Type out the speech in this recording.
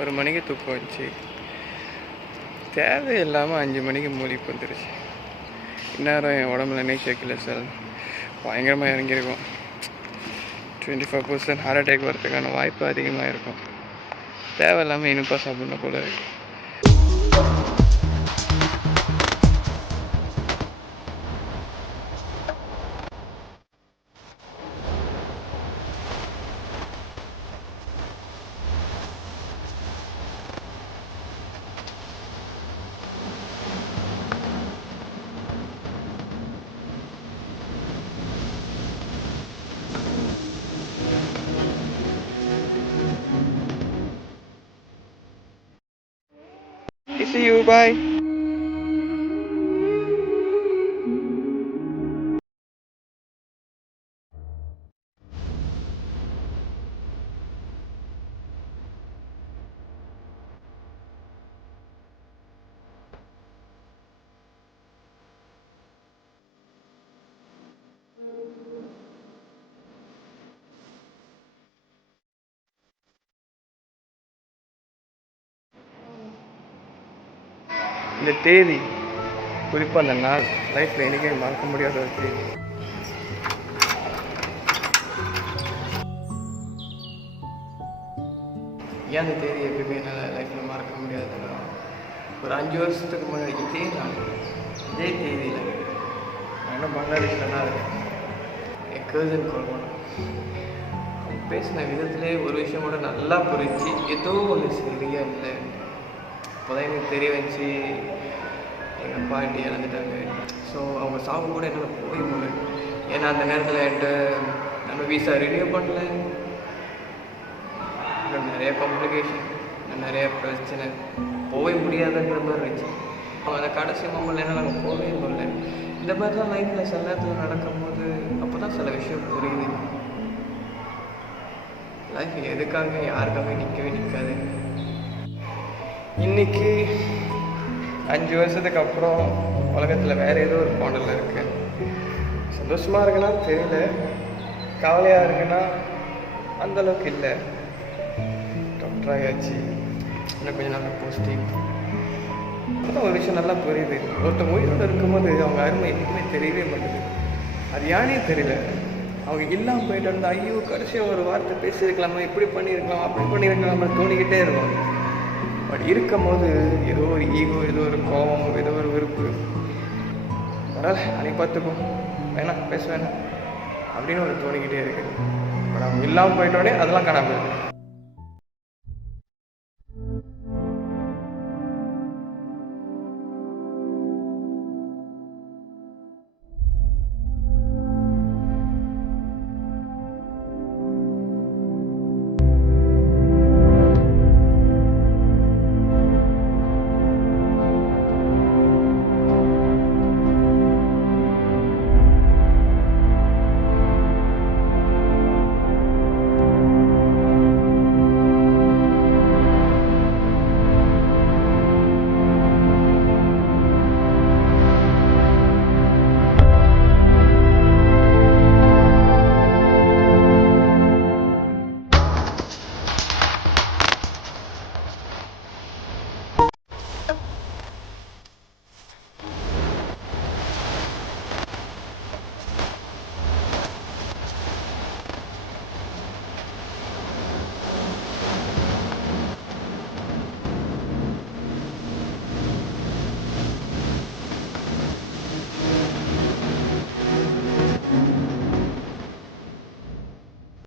1 மணிக்கு தூக்கம் வச்சு தேவையில்லாமல் 5 மணிக்கு மூலிப்பு வந்துருச்சு. இந்நேரம் என் உடம்புல நீச்சல் சார் பயங்கரமாக இறங்கியிருக்கும். 25% ஹார்ட் அட்டாக் வரதுக்கான வாய்ப்பு அதிகமாக இருக்கும். தேவையில்லாமல் இனிப்பாக சாப்பிடணும் போல இருக்கு. See you, bye. இந்த தேதி குறிப்பாக அந்த நாள் லைஃப்பில் என்றைக்கே மறக்க முடியாத ஒரு தேதி. ஏன் அந்த தேதி எப்பயுமே என்னால் லைஃப்பில் மறக்க முடியாதுன்னா, ஒரு 5 வருஷத்துக்கு முன்னாடி இதே நாள் இதே தேதியில் நான் இன்னும் பங்களாதேஷில் தான் இருக்கேன். என் கர்சன் கால் பண்ணேன். அவன் பேசின விதத்துலேயே ஒரு விஷயம் கூட நல்லா புரிஞ்சு ஏதோ ஒன்று சரியாக இல்லை. அப்போதான் எனக்கு தெரிய வச்சு எங்கள் அப்பா ஆண்டி இறந்துட்டாங்க. ஸோ அவங்க சாவு கூட என்னால் போய் முடியல. ஏன்னா அந்த நேரத்தில் என்கிட்ட நம்ம வீசா ரினியூ பண்ணல, நிறைய காம்ப்ளிகேஷன், நிறைய பிரச்சனை, போகவே முடியாதுங்கிற மாதிரி இருந்துச்சு. அந்த கடைசி மொமெண்ட்ல என்ன நாங்கள் போகவே முடியல. இந்த மாதிரி தான் லைஃப்பில் சில நேரத்தில் நடக்கும்போது அப்போ தான் சில விஷயம் புரியுது. லைஃப் எதுக்காக யாருக்காக நிற்கவே நிற்காது. இன்றைக்கி 5 வருஷத்துக்கு அப்புறம் உலகத்தில் வேறு ஏதோ ஒரு மாடலில் இருக்குது. சந்தோஷமாக இருக்குன்னா தெரியல, கவலையாக இருக்குன்னா அந்தளவுக்கு இல்லை. டாக்டர் ஆகியாச்சு, இன்னும் கொஞ்சம் நல்லா போஸ்டிங். அப்போதான் ஒரு விஷயம் நல்லா புரியுது. ஒருத்தவங்க உயிரோடு இருக்கும்போது அவங்க அருமை எதுவுமே தெரியவே மாட்டேங்குது. அது யானே தெரியல. அவங்க இல்லாமல் போயிட்டு வந்து ஐயோ கடைசியாக ஒரு வார்த்தை பேசியிருக்கலாமா, இப்படி பண்ணியிருக்கலாம், அப்படி பண்ணியிருக்கலாமா தோணிக்கிட்டே இருக்கும். பட் இருக்கும் போது ஏதோ ஒரு ஈகோ, ஏதோ ஒரு கோபம், ஏதோ ஒரு வெறுப்பு, பரவாயில்ல அன்றைக்கி பார்த்துப்போம், வேணாம் பேச வேணாம் அப்படின்னு ஒரு தோணிக்கிட்டே இருக்குது. பட் அவங்க இல்லாமல் போயிட்டோடனே அதெல்லாம் காணாமல் இருக்குது.